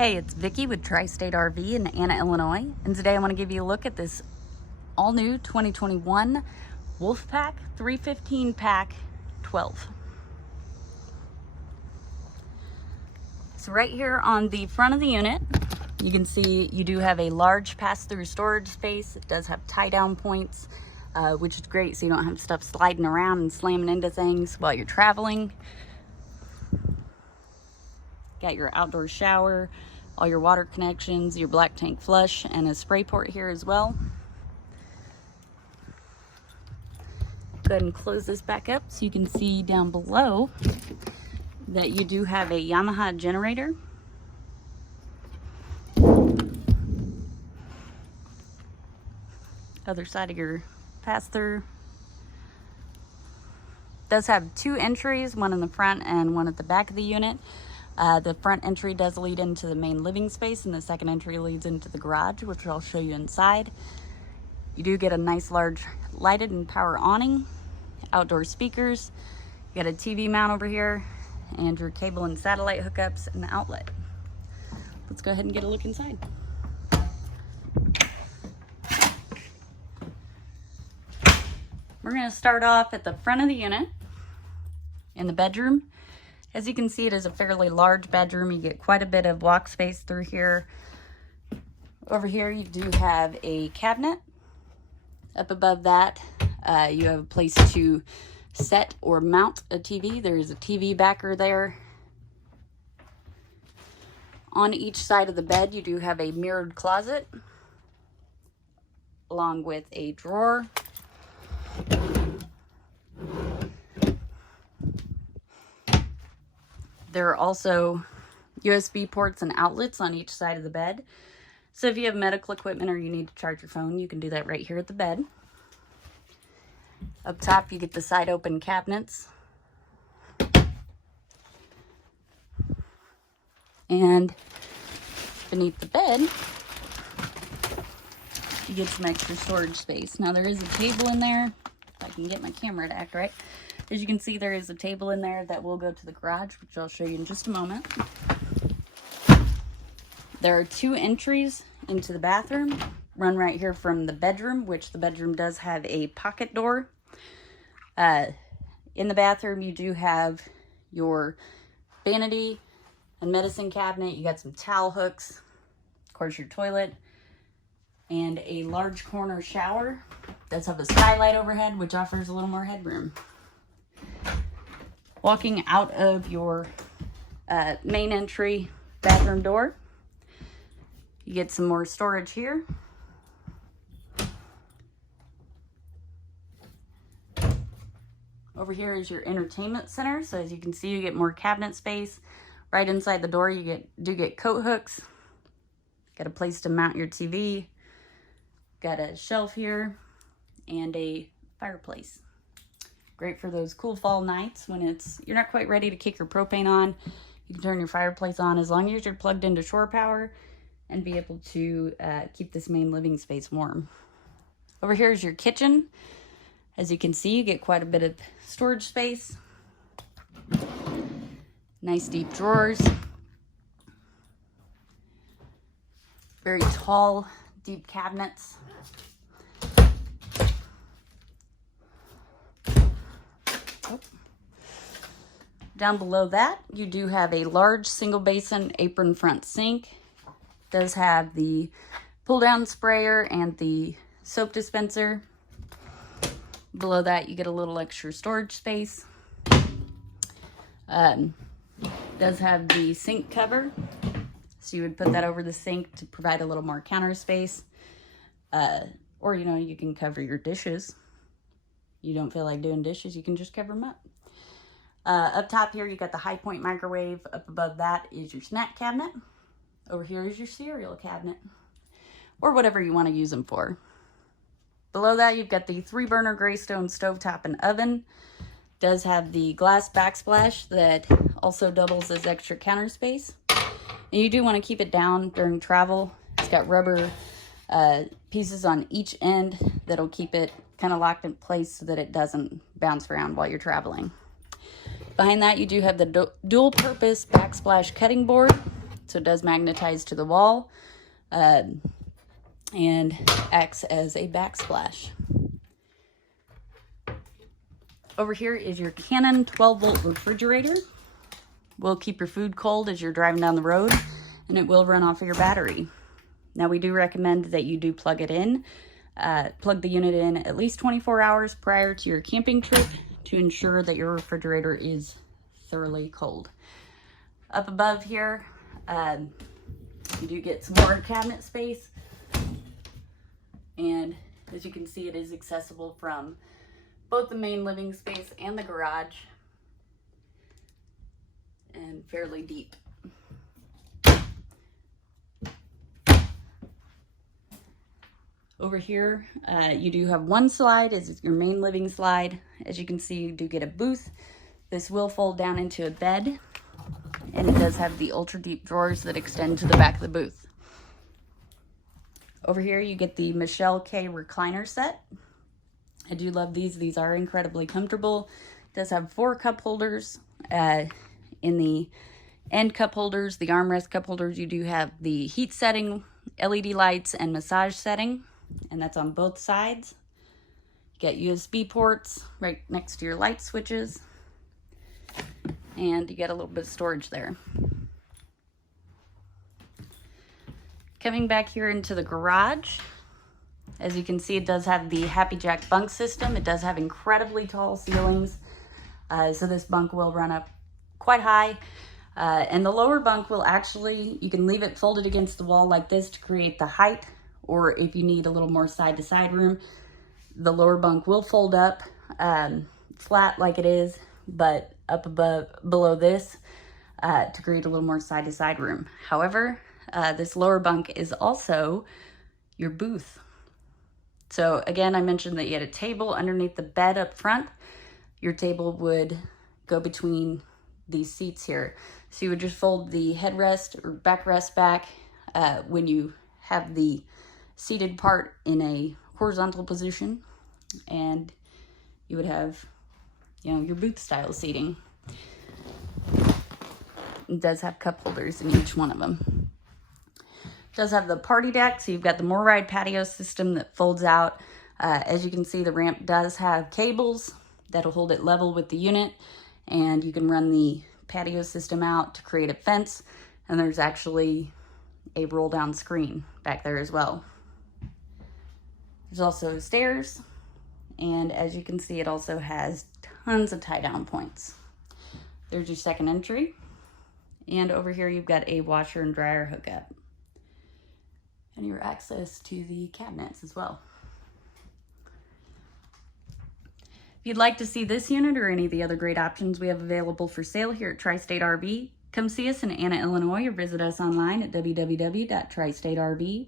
Hey, it's Vicki with Tri-State RV in Anna, Illinois, and today I want to give you a look at this all-new 2021 Wolfpack 315Pack12. So right here on the front of the unit, you can see you do have a large pass-through storage space. It does have tie-down points, which is great so you don't have stuff sliding around and slamming into things while you're traveling. Got your outdoor shower, all your water connections, your black tank flush, and a spray port here as well. Go ahead and close this back up so you can see down below that you do have a Yamaha generator. Other side of your pass-through. Does have two entries, one in the front and one at the back of the unit. The front entry does lead into the main living space, and the second entry leads into the garage, which I'll show you inside. You do get a nice large lighted and power awning, outdoor speakers. You got a TV mount over here, and your cable and satellite hookups and the outlet. Let's go ahead and get a look inside. We're going to start off at the front of the unit in the bedroom. As you can see, it is a fairly large bedroom. You get quite a bit of walk space through here. Over here, you do have a cabinet. Up above that, you have a place to set or mount a TV. There's a TV backer there. On each side of the bed, you do have a mirrored closet, along with a drawer. There are also USB ports and outlets on each side of the bed. So if you have medical equipment or you need to charge your phone, you can do that right here at the bed. Up top, you get the side open cabinets. And beneath the bed, you get some extra storage space. Now there is a table in there, if I can get my camera to act right. As you can see, there is a table in there that will go to the garage, which I'll show you in just a moment. There are two entries into the bathroom. Run right here from the bedroom, which the bedroom does have a pocket door. In the bathroom, you do have your vanity and medicine cabinet. You got some towel hooks, of course your toilet, and a large corner shower. It does have a skylight overhead, which offers a little more headroom. Walking out of your main entry bathroom door, you get some more storage here. Over here is your entertainment center. So as you can see, you get more cabinet space. Right inside the door, you do get coat hooks. Got a place to mount your TV. Got a shelf here and a fireplace. Great for those cool fall nights when you're not quite ready to kick your propane on. You can turn your fireplace on as long as you're plugged into shore power and be able to keep this main living space warm. Over here is your kitchen. As you can see, you get quite a bit of storage space. Nice deep drawers. Very tall, deep cabinets. Down below that, you do have a large single basin apron front sink. It does have the pull down sprayer and the soap dispenser. Below that, you get a little extra storage space. Does have the sink cover. So you would put that over the sink to provide a little more counter space. Or, you can cover your dishes. You don't feel like doing dishes, you can just cover them up. Up top here, you got the high point microwave. Up above that is your snack cabinet. Over here is your cereal cabinet, or whatever you want to use them for. Below that, you've got the 3-burner Greystone stovetop and oven. Does have the glass backsplash that also doubles as extra counter space. And you do want to keep it down during travel. It's got rubber pieces on each end that'll keep it kind of locked in place so that it doesn't bounce around while you're traveling. Behind that, you do have the dual purpose backsplash cutting board. so it does magnetize to the wall and acts as a backsplash. Over here is your Canon 12-volt refrigerator. Will keep your food cold as you're driving down the road, and it will run off of your battery. Now, we do recommend that you do plug it in. Plug the unit in at least 24 hours prior to your camping trip to ensure that your refrigerator is thoroughly cold. Up above here, you do get some more cabinet space. And as you can see, it is accessible from both the main living space and the garage, and fairly deep. Over here, you do have one slide as your main living slide. As you can see, you do get a booth. This will fold down into a bed, and it does have the ultra deep drawers that extend to the back of the booth. Over here, you get the Michelle K recliner set. I do love these. These are incredibly comfortable. It does have 4 cup holders. In the end cup holders, the armrest cup holders, you do have the heat setting, LED lights, and massage setting, and that's on both sides. You get USB ports right next to your light switches, and you get a little bit of storage there. Coming back here into the garage, as you can see, it does have the Happy Jack bunk system. It does have incredibly tall ceilings, so this bunk will run up quite high. And the lower bunk will actually, you can leave it folded against the wall like this to create the height, or if you need a little more side-to-side room, the lower bunk will fold up flat like it is, but up below this to create a little more side-to-side room. However, this lower bunk is also your booth. So again, I mentioned that you had a table underneath the bed up front. Your table would go between these seats here. So you would just fold the headrest or backrest back when you have the seated part in a horizontal position, and you would have, you know, your booth style seating. It does have cup holders in each one of them. It does have the party deck, so you've got the More Ride patio system that folds out. As you can see, the ramp does have cables that'll hold it level with the unit, and you can run the patio system out to create a fence, and there's actually a roll down screen back there as well. There's also stairs, and as you can see, it also has tons of tie down points. There's your second entry, and over here you've got a washer and dryer hookup, and your access to the cabinets as well. If you'd like to see this unit or any of the other great options we have available for sale here at Tri-State RV, come see us in Anna, Illinois, or visit us online at www.tristaterv.com.